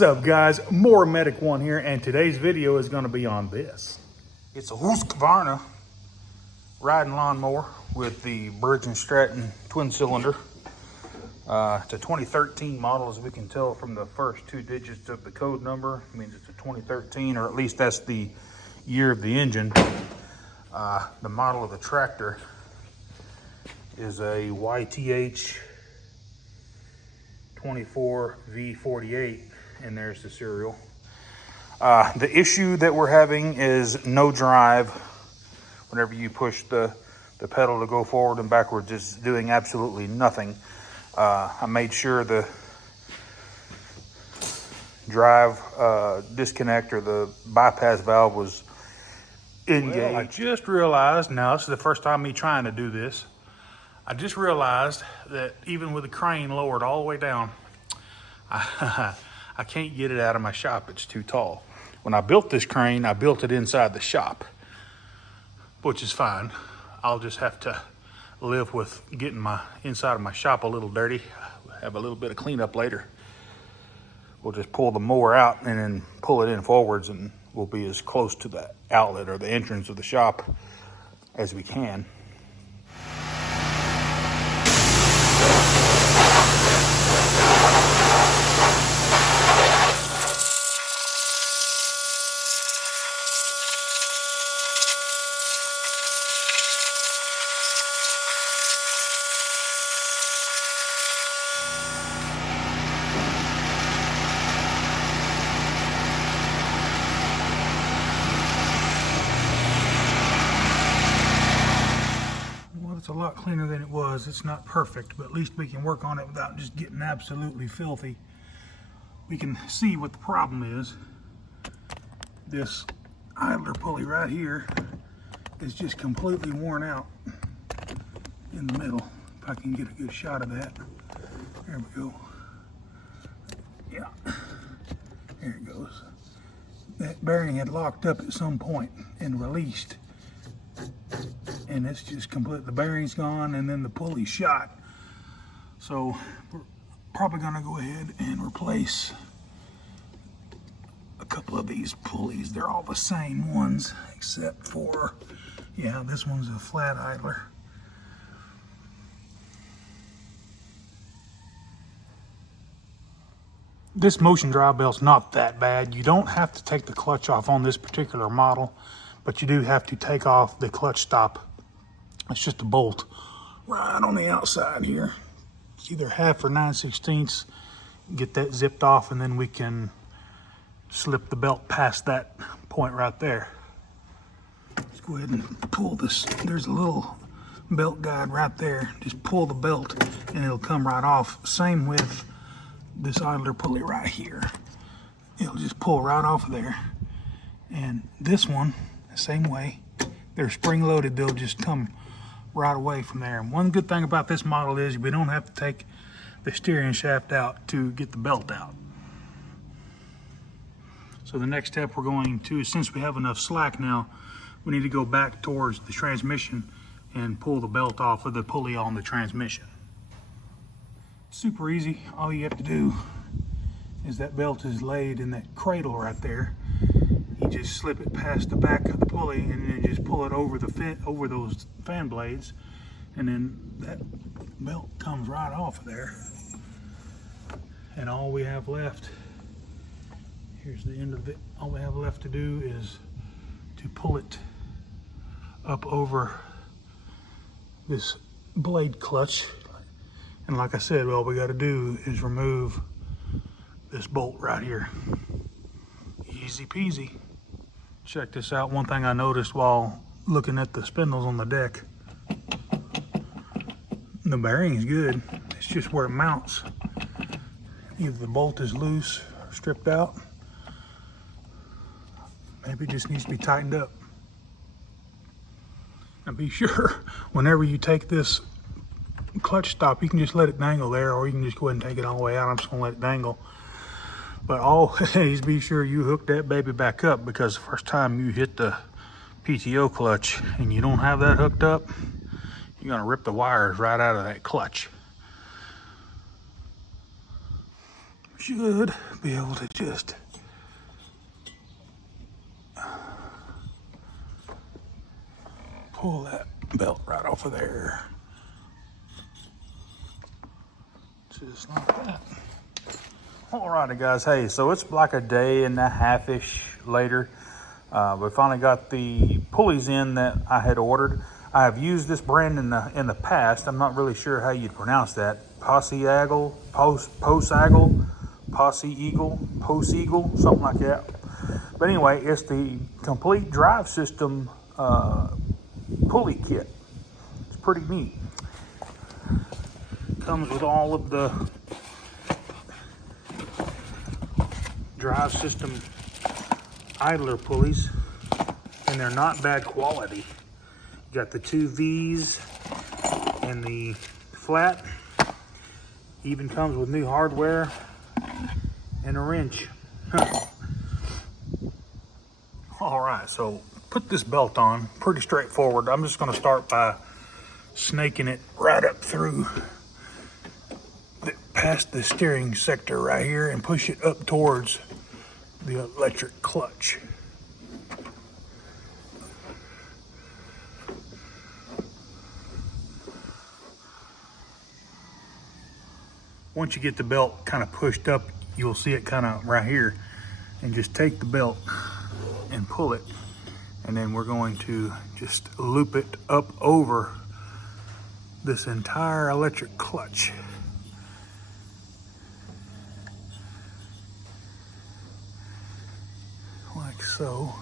What's up, guys? More Medic One here, and today's video is going to be on this. It's a HUSQVARNA riding lawnmower with the Briggs & Stratton twin cylinder. It's a 2013 model, as we can tell from the first two digits of the code number. It means it's a 2013, or at least that's the year of the engine. The model of the tractor is a YTH24v48, and there's the serial. The issue that we're having is no drive. Whenever you push the pedal to go forward and backwards, it's doing absolutely nothing. I made sure the drive disconnect or the bypass valve was engaged. Well, I just realized, now this is the first time me trying to do this, I just realized that even with the crane lowered all the way down, I can't get it out of my shop. It's too tall. When I built this crane, I built it inside the shop, which is fine. I'll just have to live with getting my inside of my shop a little dirty. Have a little bit of cleanup later. We'll just pull the mower out and then pull it in forwards, and we'll be as close to the outlet or the entrance of the shop as we can. It's a lot cleaner than it was. It's not perfect, but at least we can work on it without just getting absolutely filthy. We can see what the problem is. This idler pulley right here is just completely worn out in the middle. If I can get a good shot of that. There we go. Yeah, there it goes. That bearing had locked up at some point and released. And it's just complete, the bearing's gone and then the pulley shot. So we're probably gonna go ahead and replace a couple of these pulleys. They're all the same ones, except for, yeah, this one's a flat idler. This motion drive belt's not that bad. You don't have to take the clutch off on this particular model, but you do have to take off the clutch stop. It's just a bolt right on the outside here. It's either 1/2 or 9/16. Get that zipped off, and then we can slip the belt past that point right there. Let's go ahead and pull this. There's a little belt guide right there. Just pull the belt and it'll come right off. Same with this idler pulley right here. It'll just pull right off of there. And this one, the same way. They're spring loaded. They'll just come right away from there. And one good thing about this model is we don't have to take the steering shaft out to get the belt out. So the next step we're going to, since we have enough slack now, we need to go back towards the transmission and pull the belt off of the pulley on the transmission. Super easy. All you have to do is that belt is laid in that cradle right there. You just slip it past the back of the pulley and then just pull it over the over those fan blades, and then that belt comes right off of there. And all we have left, here's the end of it. All we have left to do is to pull it up over this blade clutch. And like I said, all we got to do is remove this bolt right here. Easy peasy. Check this out. One thing I noticed while looking at the spindles on the deck, the bearing is good. It's just where it mounts. Either the bolt is loose or stripped out. Maybe it just needs to be tightened up. And be sure, whenever you take this clutch stop, you can just let it dangle there, or you can just go ahead and take it all the way out. I'm just gonna let it dangle. But always be sure you hook that baby back up, because the first time you hit the PTO clutch and you don't have that hooked up, you're gonna rip the wires right out of that clutch. should be able to just pull that belt right off of there. Just like that. Alrighty guys, hey, so it's like a day and a half-ish later. We finally got the pulleys in that I had ordered. I have used this brand in the past. I'm not really sure how you'd pronounce that. Posse Eagle, something like that. But anyway, it's the complete drive system pulley kit. It's pretty neat. Comes with all of the drive system idler pulleys, and they're not bad quality. You got the 2 V's and the flat. Even comes with new hardware and a wrench. All right, so put this belt on, pretty straightforward. I'm just gonna start by snaking it right up through past the steering sector right here and push it up towards the electric clutch. Once you get the belt kind of pushed up, you'll see it kind of right here, and just take the belt and pull it, and then we're going to just loop it up over this entire electric clutch. Like so.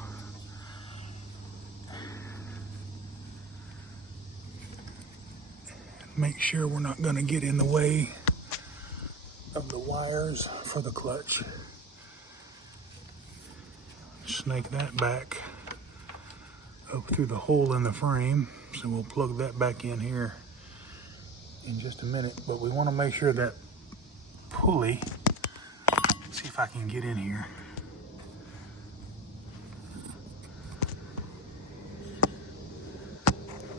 Make sure we're not going to get in the way of the wires for the clutch. Snake that back up through the hole in the frame. So we'll plug that back in here in just a minute. But we want to make sure that pulley, let's see if I can get in here.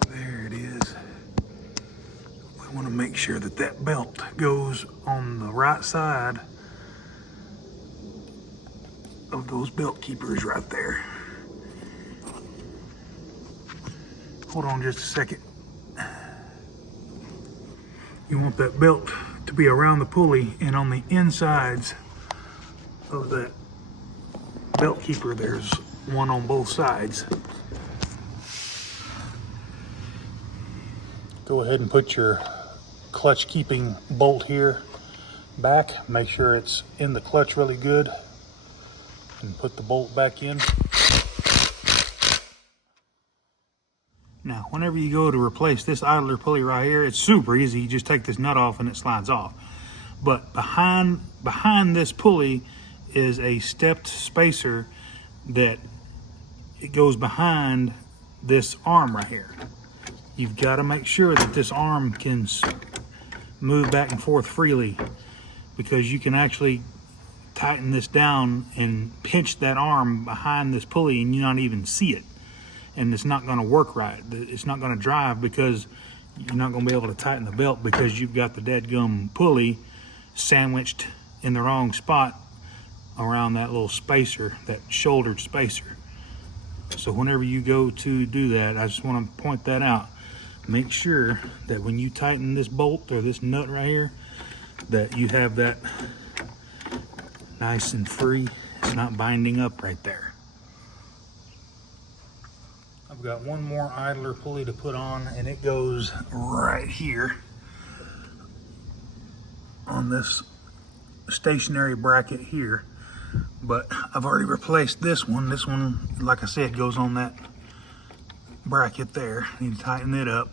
There it is. We want to make sure that that belt goes on the right side of those belt keepers right there. Hold on just a second. You want that belt to be around the pulley and on the insides of that belt keeper. There's one on both sides. Go ahead and put your clutch keeping bolt here back. Make sure it's in the clutch really good, and put the bolt back in. Now, whenever you go to replace this idler pulley right here, it's super easy. You just take this nut off and it slides off. But behind this pulley is a stepped spacer that it goes behind this arm right here. You've got to make sure that this arm can move back and forth freely, because you can actually tighten this down and pinch that arm behind this pulley and you not even see it. And it's not going to work right. It's not going to drive because you're not going to be able to tighten the belt, because you've got the dadgum pulley sandwiched in the wrong spot around that little spacer, that shouldered spacer. So whenever you go to do that, I just want to point that out. Make sure that when you tighten this bolt or this nut right here, that you have that nice and free. It's not binding up right there. I've got one more idler pulley to put on, and it goes right here on this stationary bracket here. But I've already replaced this one. This one, like I said, goes on that bracket there. I need to tighten it up.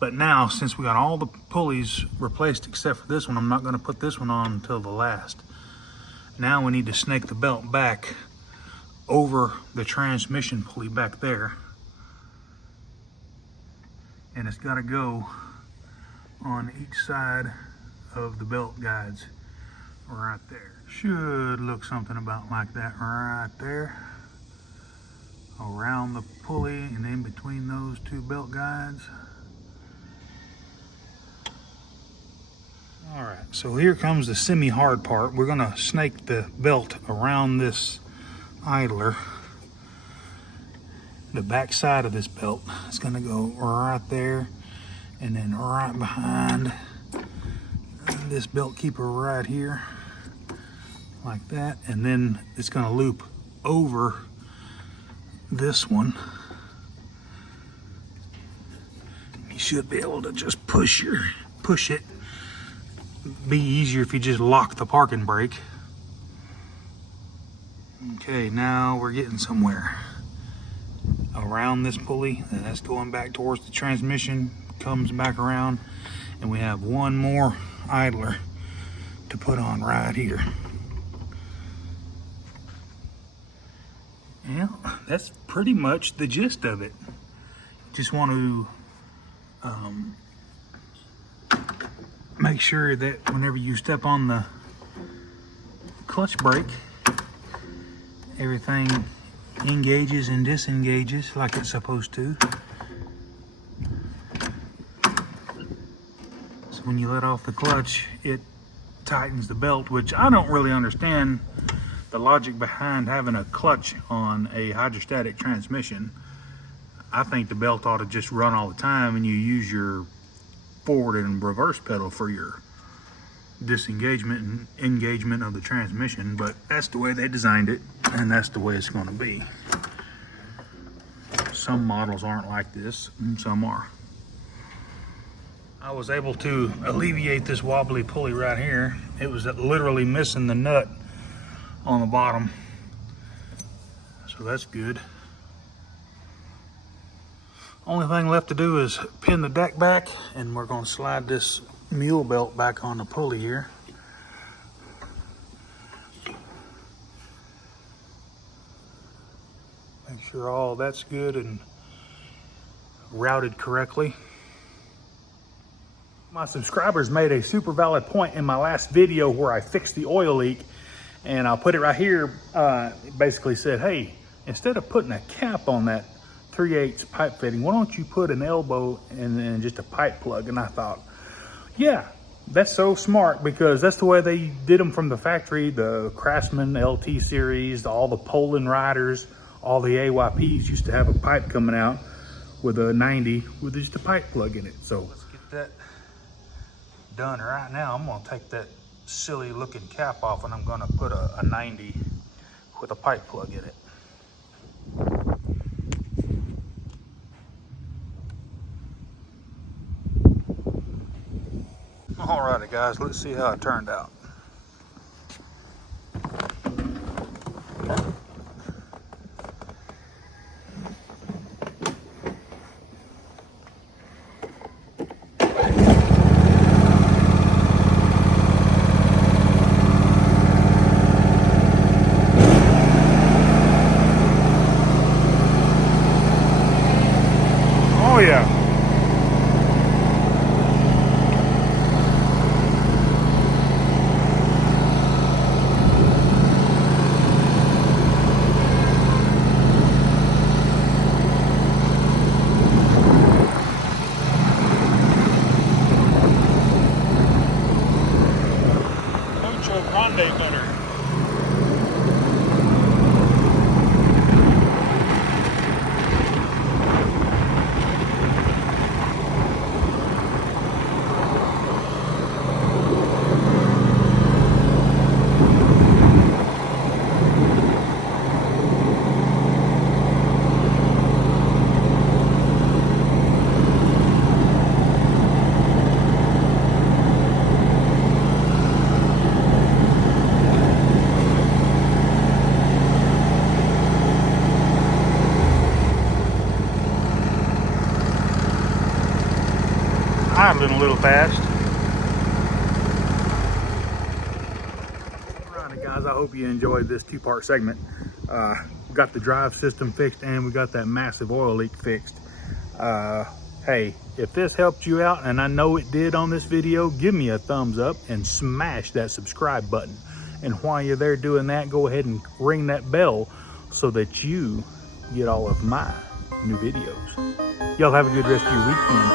But now, since we got all the pulleys replaced except for this one, I'm not going to put this one on until the last. Now we need to snake the belt back over the transmission pulley back there. And it's got to go on each side of the belt guides right there. Should look something about like that right there. Around the pulley and in between those two belt guides. All right, so here comes the semi-hard part. We're gonna snake the belt around this idler. The back side of this belt is gonna go right there and then right behind this belt keeper right here, like that. And then it's gonna loop over this one. You should be able to just push it. Be easier if you just lock the parking brake. Okay, now we're getting somewhere. Around this pulley, and that's going back towards the transmission, comes back around, and we have one more idler to put on right here. Yeah, that's pretty much the gist of it. Just want to make sure that whenever you step on the clutch brake, everything engages and disengages like it's supposed to. So when you let off the clutch, it tightens the belt, which I don't really understand the logic behind having a clutch on a hydrostatic transmission. I think the belt ought to just run all the time and you use your forward and reverse pedal for your disengagement and engagement of the transmission, but that's the way they designed it and that's the way it's going to be. Some models aren't like this and some are. I was able to alleviate this wobbly pulley right here. It was literally missing the nut on the bottom, so that's good. Only thing left to do is pin the deck back, and we're going to slide this mule belt back on the pulley here. Make sure all that's good and routed correctly. My subscribers made a super valid point in my last video where I fixed the oil leak, and I'll put it right here. It basically said, hey, instead of putting a cap on that 3/8 pipe fitting, why don't you put an elbow and then just a pipe plug? And I thought, yeah, that's so smart, because that's the way they did them from the factory. The Craftsman LT series, all the Poland riders, all the AYPs used to have a pipe coming out with a 90 with just a pipe plug in it. So let's get that done right now. I'm gonna take that silly looking cap off and I'm gonna put a 90 with a pipe plug in it. Alrighty guys, let's see how it turned out. Oh yeah. Grande butter. Idling a little fast. Alright guys, I hope you enjoyed this two-part segment. We got the drive system fixed and we got that massive oil leak fixed. Hey, if this helped you out, and I know it did on this video, give me a thumbs up and smash that subscribe button. And while you're there doing that, go ahead and ring that bell so that you get all of my new videos. Y'all have a good rest of your weekend.